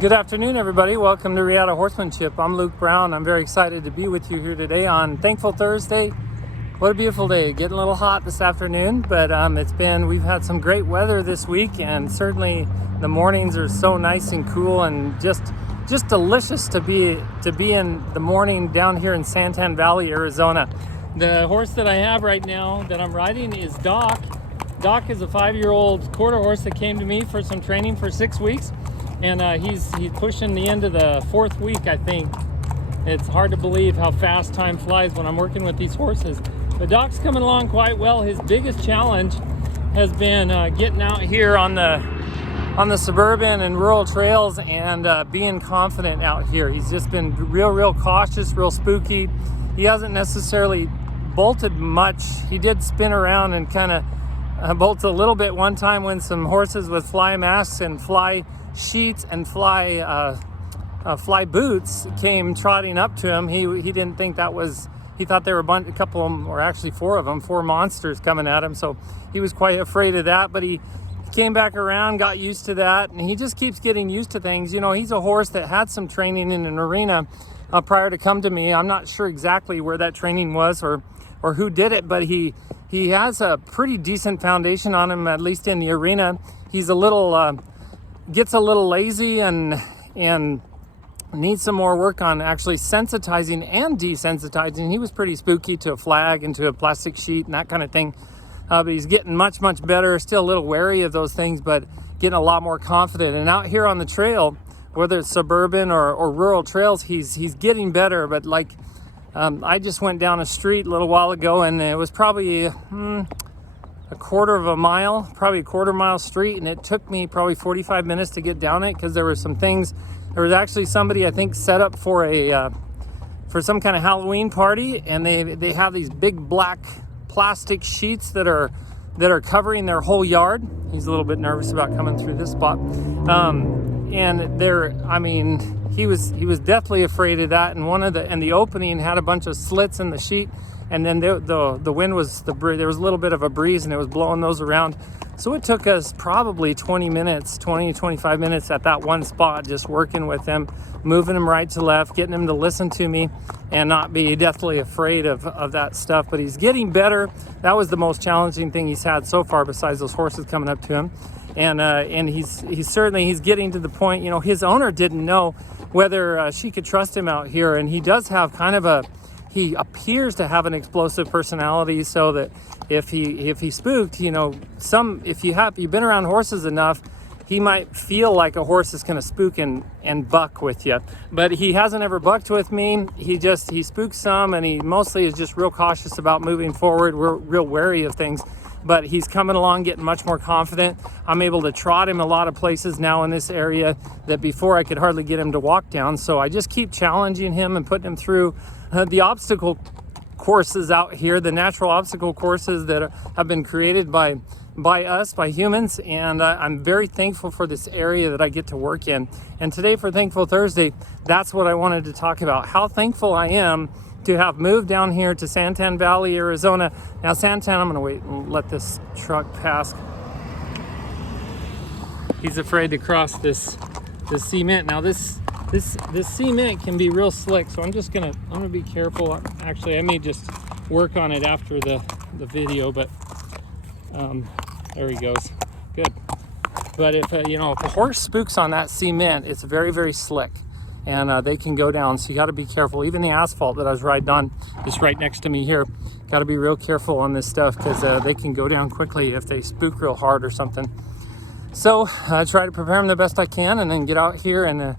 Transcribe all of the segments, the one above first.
Good afternoon, everybody. Welcome to Reata Horsemanship. I'm Luke Brown. I'm very excited to be with you here today on Thankful Thursday. What a beautiful day. Getting a little hot this afternoon, but we've had some great weather this week, and certainly the mornings are so nice and cool and just delicious to be in the morning down here in Santan Valley, Arizona. The horse that I have right now that I'm riding is Doc. Doc is a 5-year-old quarter horse that came to me for some training for 6 weeks. And he's pushing the end of the 4th week, I think. It's hard to believe how fast time flies when I'm working with these horses. But Doc's coming along quite well. His biggest challenge has been getting out here on the suburban and rural trails and being confident out here. He's just been real cautious, real spooky. He hasn't necessarily bolted much. He did spin around and kind of bolted a little bit one time when some horses with fly masks and fly sheets and fly boots came trotting up to him. He didn't think that was, he thought there were a couple of them, or actually 4 of them, 4 monsters coming at him. So he was quite afraid of that, but he came back around, got used to that, and he just keeps getting used to things. You know, he's a horse that had some training in an arena prior to come to me. I'm not sure exactly where that training was or who did it, but he has a pretty decent foundation on him, at least in the arena. He's a little gets a little lazy and needs some more work on actually sensitizing and desensitizing. He was pretty spooky to a flag and to a plastic sheet and that kind of thing. But he's getting much better, still a little wary of those things, but getting a lot more confident. And out here on the trail, whether it's suburban or rural trails, he's getting better. But like, I just went down a street a little while ago, and it was probably a quarter mile street, and it took me probably 45 minutes to get down it because there were some things. There was actually somebody, I think, set up for some kind of Halloween party, and they have these big black plastic sheets that are covering their whole yard. He's a little bit nervous about coming through this spot, and he was deathly afraid of that. And the opening had a bunch of slits in the sheet. And then the wind was, there was a little bit of a breeze and it was blowing those around. So it took us probably 20 to 25 minutes at that one spot, just working with him, moving him right to left, getting him to listen to me and not be deathly afraid of that stuff. But he's getting better. That was the most challenging thing he's had so far, besides those horses coming up to him. And he's getting to the point, you know, his owner didn't know whether she could trust him out here. And he does have kind of he appears to have an explosive personality, so that if he spooked, you know, if you've been around horses enough, he might feel like a horse is going to spook and buck with you. But he hasn't ever bucked with me. He spooks some, and he mostly is just real cautious about moving forward. We're real wary of things. But he's coming along, getting much more confident. I'm able to trot him a lot of places now in this area that before I could hardly get him to walk down. So I just keep challenging him and putting him through the obstacle courses out here, the natural obstacle courses that have been created by humans. And I'm very thankful for this area that I get to work in. And today for Thankful Thursday, that's what I wanted to talk about. How thankful I am to have moved down here to Santan Valley, Arizona. Now Santan, I'm gonna wait and let this truck pass. He's afraid to cross this cement. Now this cement can be real slick, so I'm gonna be careful. Actually, I may just work on it after the video, but there he goes. Good. But if a horse spooks on that cement, it's very slick. And they can go down, so you got to be careful. Even the asphalt that I was riding on is right next to me here. Got to be real careful on this stuff because they can go down quickly if they spook real hard or something. So I try to prepare him the best I can, and then get out here and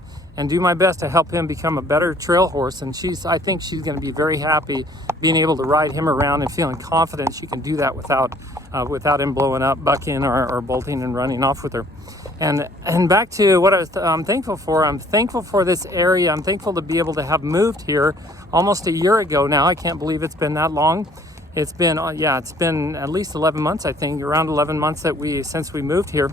do my best to help him become a better trail horse. And I think she's going to be very happy being able to ride him around and feeling confident she can do that without him blowing up, bucking, or bolting and running off with her. And back to what I'm thankful for. I'm thankful for this area. I'm thankful to be able to have moved here almost a year ago now. I can't believe it's been that long. It's been at least 11 months, I think, around 11 months since we moved here.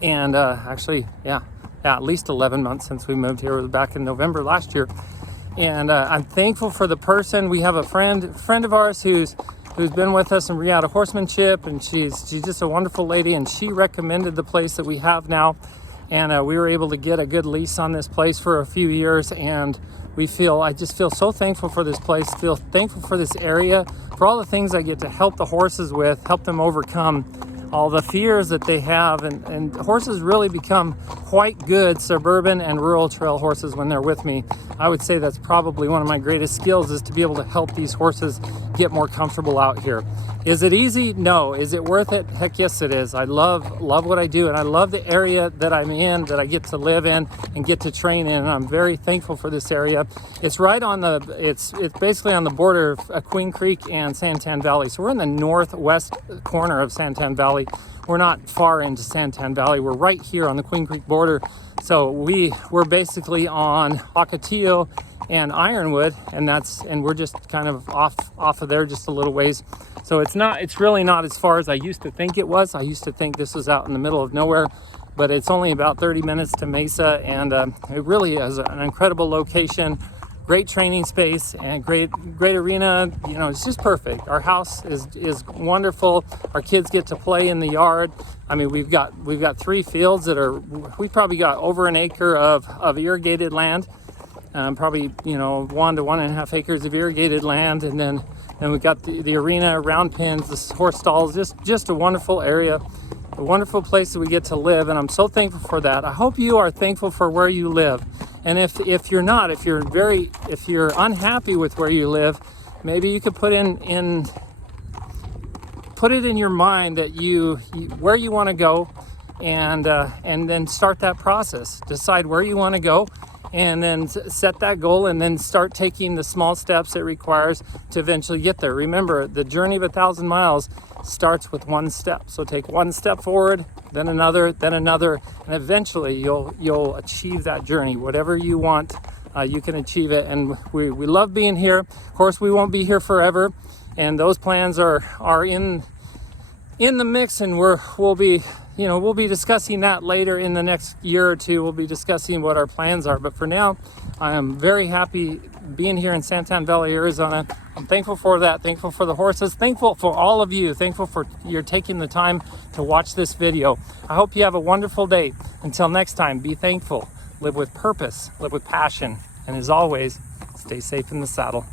And at least 11 months since we moved here. It was back in November last year. And I'm thankful for the person. We have a friend of ours who's been with us in Reata Horsemanship, and she's just a wonderful lady, and she recommended the place that we have now. and we were able to get a good lease on this place for a few years, and I just feel so thankful for this place, feel thankful for this area, for all the things I get to help the horses with, help them overcome all the fears that they have, and horses really become quite good suburban and rural trail horses when they're with me. I would say that's probably one of my greatest skills, is to be able to help these horses get more comfortable out here. Is it easy? No. Is it worth it? Heck yes it is. I love what I do, and I love the area that I'm in, that I get to live in and get to train in, and I'm very thankful for this area. It's right on it's basically on the border of Queen Creek and Santan Valley. So we're in the northwest corner of Santan Valley. We're not far into Santan Valley. We're right here on the Queen Creek border. So we're basically on Ocotillo and Ironwood, and we're just kind of off of there just a little ways. So it's really not as far as I used to think it was. I used to think this was out in the middle of nowhere, but it's only about 30 minutes to Mesa, and it really is an incredible location. Great training space and great arena. You know, it's just perfect. Our house is wonderful. Our kids get to play in the yard. I mean, we've got 3 fields we probably got over an acre of irrigated land. Probably 1 to 1.5 acres of irrigated land, and then we got the arena, round pens, the horse stalls. Just a wonderful area, a wonderful place that we get to live, and I'm so thankful for that. I hope you are thankful for where you live. And if you're not, if you're unhappy with where you live, maybe you could put it in your mind that where you want to go, and then start that process. Decide where you want to go, and then set that goal, and then start taking the small steps it requires to eventually get there. Remember, the journey of 1,000 miles starts with 1 step. So take 1 step forward, then another, and eventually you'll achieve that journey. Whatever you want, you can achieve it. And we love being here. Of course, we won't be here forever, and those plans are in the mix, and we'll be discussing that later in the next year or two. We'll be discussing what our plans are. But for now, I am very happy being here in Santan Valley, Arizona. I'm thankful for that, thankful for the horses, thankful for all of you, thankful for your taking the time to watch this video. I hope you have a wonderful day. Until next time, be thankful, live with purpose, live with passion, and as always, stay safe in the saddle.